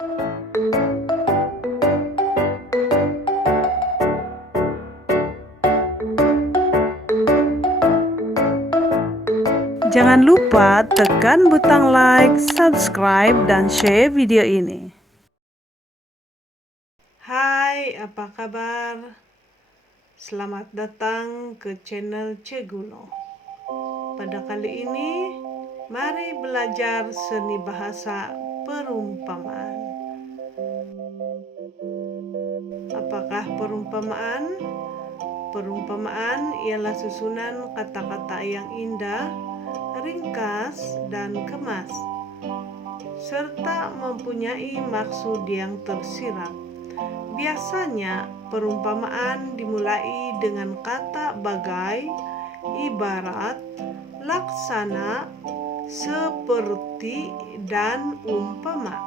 Jangan lupa tekan butang like, subscribe, dan share video ini. Hai, apa kabar? Selamat datang ke channel Cegulo. Pada kali ini, mari belajar seni bahasa perumpamaan. Apakah perumpamaan? Perumpamaan ialah susunan kata-kata yang indah, ringkas, dan kemas, serta mempunyai maksud yang tersirat. Biasanya, perumpamaan dimulai dengan kata bagai, ibarat, laksana, seperti, dan umpama.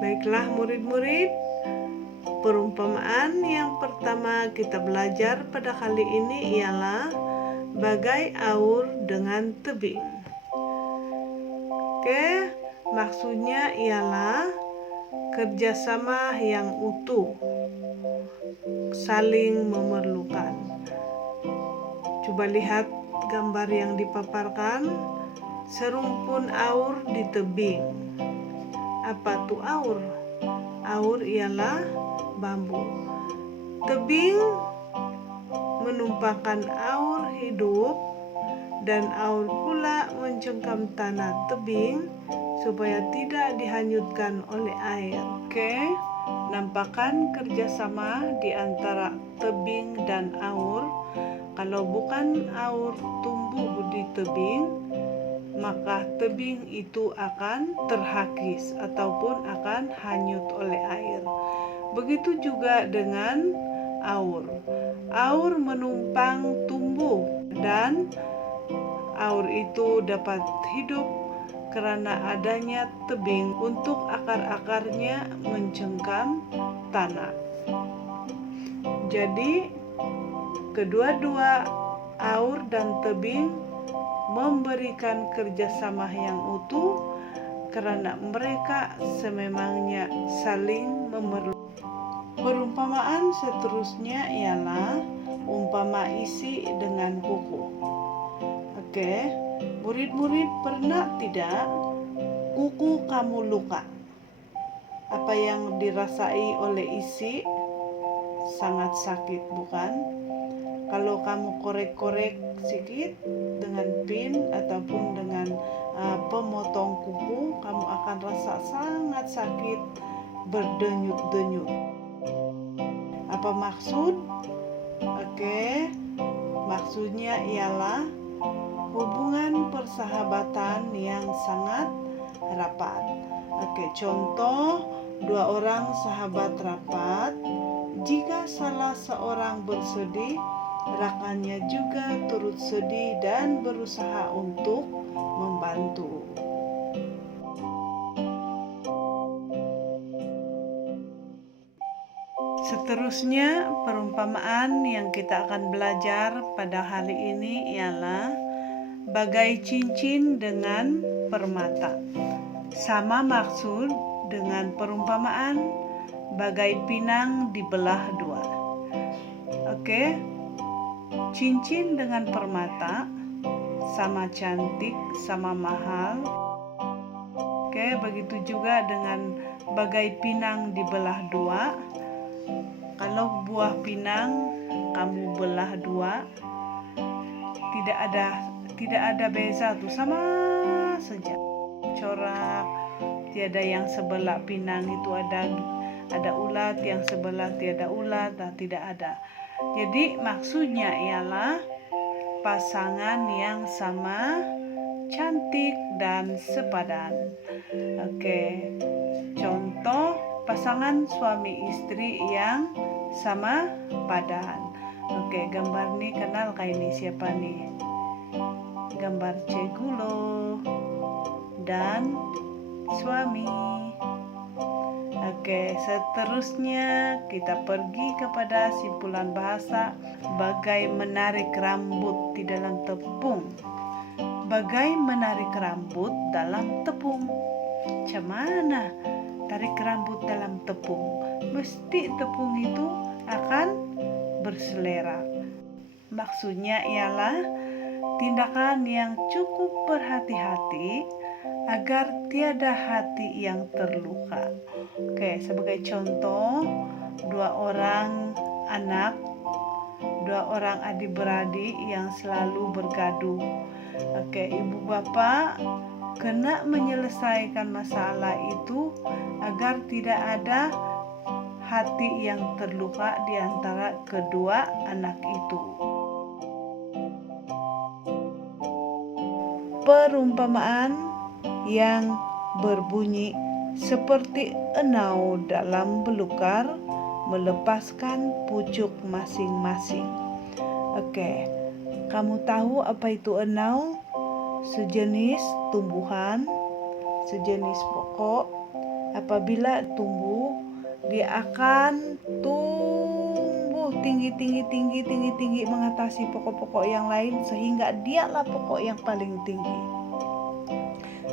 Baiklah murid-murid, perumpamaan yang pertama kita belajar pada kali ini ialah bagai aur dengan tebing. Oke, maksudnya ialah kerjasama yang utuh, saling memerlukan. Coba lihat gambar yang dipaparkan, serumpun aur di tebing. Apa tuh aur? Aur ialah bambu. Tebing menumpahkan aur hidup, dan aur pula mencengkam tanah tebing supaya tidak dihanyutkan oleh air. Oke, nampakkan kerjasama di antara tebing dan aur. Kalau bukan aur tumbuh di tebing, maka tebing itu akan terhakis ataupun akan hanyut oleh air. Begitu juga dengan aur. Aur menumpang tumbuh, dan aur itu dapat hidup karena adanya tebing untuk akar-akarnya mencengkam tanah. Jadi, kedua-dua aur dan tebing memberikan kerjasama yang utuh karena mereka sememangnya saling memerlukan. Perumpamaan seterusnya ialah umpama isi dengan kuku. Oke, murid-murid pernah tidak kuku kamu luka? Apa yang dirasai oleh isi? Sangat sakit, bukan? Kalau kamu korek-korek sedikit dengan pin ataupun dengan pemotong kuku, kamu akan rasa sangat sakit, berdenyut-denyut. Apa maksud? Oke, maksudnya ialah hubungan persahabatan yang sangat rapat. Oke, contoh, dua orang sahabat rapat. Jika salah seorang bersedih, rekannya juga turut sedih dan berusaha untuk membantu. Seterusnya, perumpamaan yang kita akan belajar pada hari ini ialah bagai cincin dengan permata. Sama maksud dengan perumpamaan bagai pinang dibelah dua. Oke, cincin dengan permata sama cantik, sama mahal. Oke, begitu juga dengan bagai pinang dibelah dua. Kalau buah pinang kamu belah dua, tidak ada beza tuh, sama saja. Corak, tiada yang sebelah pinang itu ada ulat, yang sebelah tiada ulat, tidak ada. Jadi maksudnya ialah pasangan yang sama, cantik dan sepadan. Oke, contoh pasangan suami istri yang sama padan. Oke, gambar nih kenal kayak ini siapa nih? Gambar Cegulo dan suami. Oke, seterusnya kita pergi kepada simpulan bahasa bagai menarik rambut di dalam tepung. Bagai menarik rambut dalam tepung. Cemana tarik rambut dalam tepung? Mesti tepung itu akan berselerak. Maksudnya ialah tindakan yang cukup berhati-hati agar tiada hati yang terluka. Oke, sebagai contoh, dua orang adik-beradik yang selalu bergaduh. Oke, ibu bapak kena menyelesaikan masalah itu agar tidak ada hati yang terluka di antara kedua anak itu. Perumpamaan yang berbunyi seperti enau dalam belukar melepaskan pucuk masing-masing. Oke, kamu tahu apa itu enau? Sejenis tumbuhan, sejenis pokok. Apabila tumbuh, dia akan tumbuh tinggi mengatasi pokok-pokok yang lain sehingga dialah pokok yang paling tinggi.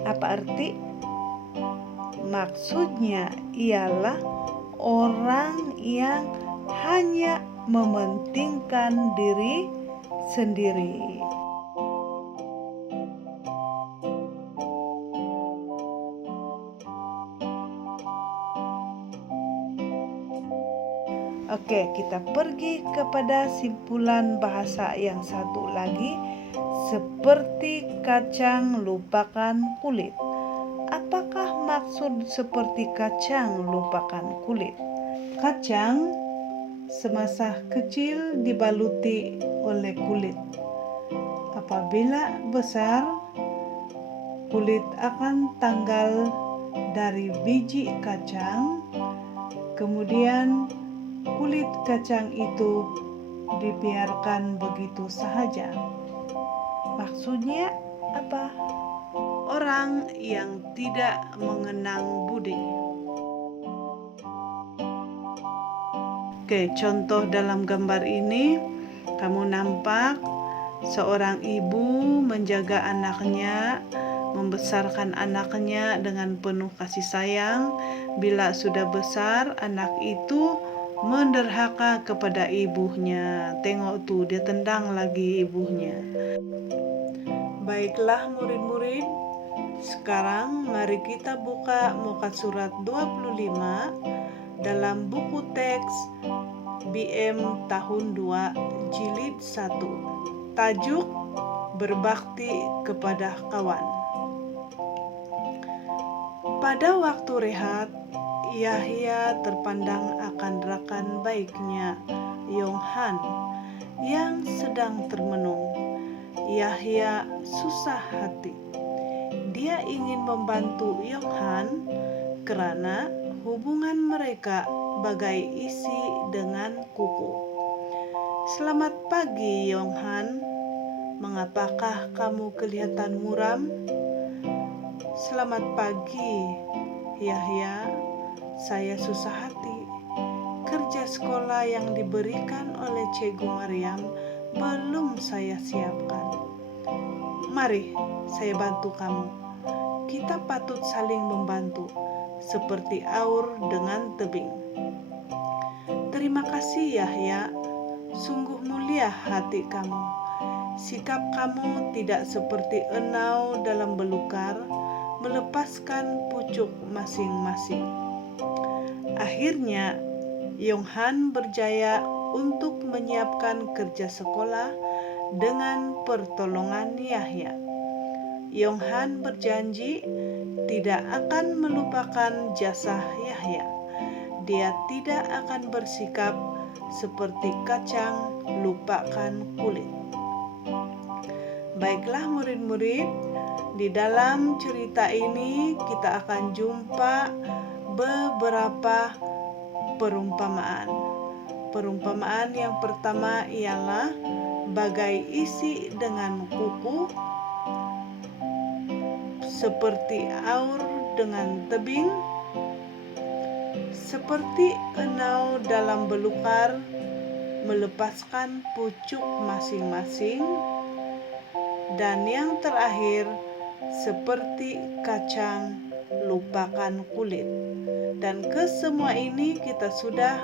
Apa arti? Maksudnya ialah orang yang hanya mementingkan diri sendiri. Oke, kita pergi kepada simpulan bahasa yang satu lagi. Seperti kacang lupakan kulit. Apakah maksud seperti kacang lupakan kulit? Kacang semasa kecil dibaluti oleh kulit. Apabila besar, kulit akan tanggal dari biji kacang. Kemudian kulit kacang itu dibiarkan begitu saja. Maksudnya apa? Orang yang tidak mengenang budi. Oke, contoh dalam gambar ini kamu nampak seorang ibu menjaga anaknya, membesarkan anaknya dengan penuh kasih sayang. Bila sudah besar, anak itu menderhaka kepada ibunya. Tengok tuh, dia tendang lagi ibunya. Baiklah murid-murid, sekarang mari kita buka muka surat 25 dalam buku teks BM tahun 2 jilid 1. Tajuk berbakti kepada kawan. Pada waktu rehat, Yahya terpandang akan rekan baiknya, Yonghan, yang sedang termenung. Yahya susah hati. Dia ingin membantu Yonghan karena hubungan mereka bagai isi dengan kuku. Selamat pagi, Yonghan. Mengapakah kamu kelihatan muram? Selamat pagi, Yahya. Saya susah hati. Kerja sekolah yang diberikan oleh Cikgu Maryam belum saya siapkan. Mari, saya bantu kamu. Kita patut saling membantu, seperti aur dengan tebing. Terima kasih, Yahya. Sungguh mulia hati kamu. Sikap kamu tidak seperti enau dalam belukar, melepaskan pucuk masing-masing. Akhirnya, Yonghan berjaya untuk menyiapkan kerja sekolah dengan pertolongan Yahya. Yonghan berjanji tidak akan melupakan jasa Yahya. Dia tidak akan bersikap seperti kacang lupakan kulit. Baiklah murid-murid, di dalam cerita ini kita akan jumpa beberapa perumpamaan. Perumpamaan yang pertama ialah bagai isi dengan kuku, seperti aur dengan tebing, seperti enau dalam belukar, melepaskan pucuk masing-masing, dan yang terakhir seperti kacang lupakan kulit. Dan kesemua ini kita sudah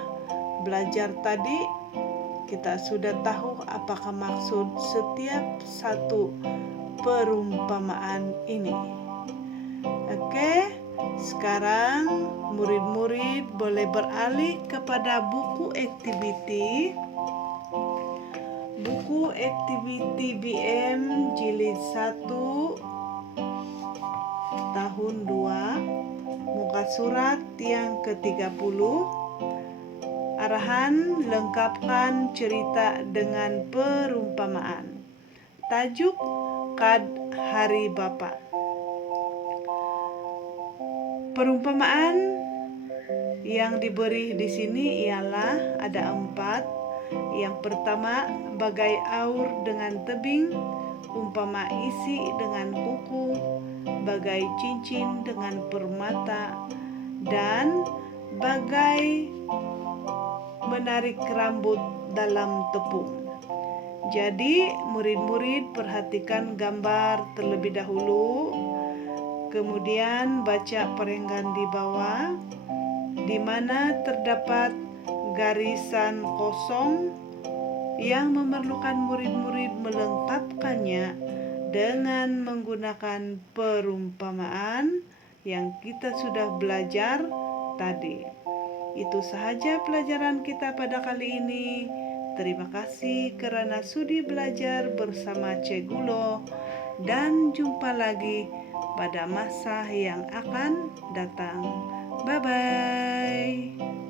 belajar tadi. Kita sudah tahu apakah maksud setiap satu perumpamaan ini. Oke, sekarang murid-murid boleh beralih kepada buku activity. Buku activity BM jilid 1 tahun 2, muka surat yang ke-30. Arahan, lengkapkan cerita dengan perumpamaan. Tajuk Kad Hari Bapa. Perumpamaan yang diberi di sini ialah ada 4. Yang pertama, bagai aur dengan tebing, umpama isi dengan kuku, bagai cincin dengan permata, dan bagai menarik rambut dalam tepung. Jadi, murid-murid perhatikan gambar terlebih dahulu, kemudian baca perenggan di bawah, di mana terdapat garisan kosong yang memerlukan murid-murid melengkapkannya dengan menggunakan perumpamaan yang kita sudah belajar tadi. Itu sahaja pelajaran kita pada kali ini. Terima kasih kerana sudi belajar bersama Cik Gulo, dan jumpa lagi pada masa yang akan datang. Bye-bye.